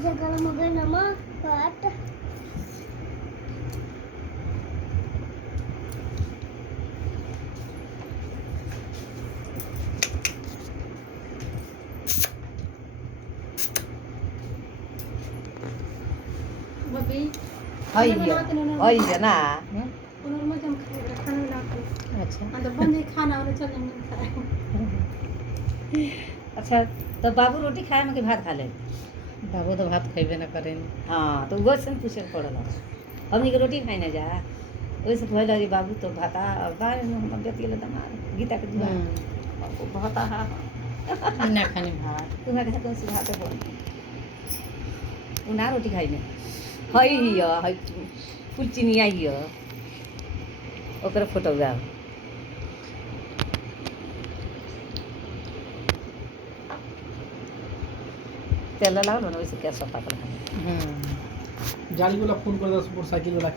जगह मगर नमक काट बबी आई है ना उन्होंने मुझे खाना बनाते अच्छा अंदर बंदे खाना और चल नहीं खाए अच्छा तो बाबू रोटी खाए में कि भात खा ले बाबू तो भात खेबे न करें। हाँ तो वो से पूछे पड़ल हमनी के रोटी खाई ना जा वैसे पहले कि बाबू तो भाता बाहर में बेटी ले दमार गीता के दुआ भाता हा ना खाने भात तुम्हें कहते हैं भात बोल उना रोटी खाई ने हई हिया हई फुल चिनिया हिया ओकर फोटो गा तेल लगाओ ना वैसे क्या सब पाकल गाड़ी वाला फोन कर दस मोटरसाइकिल वाला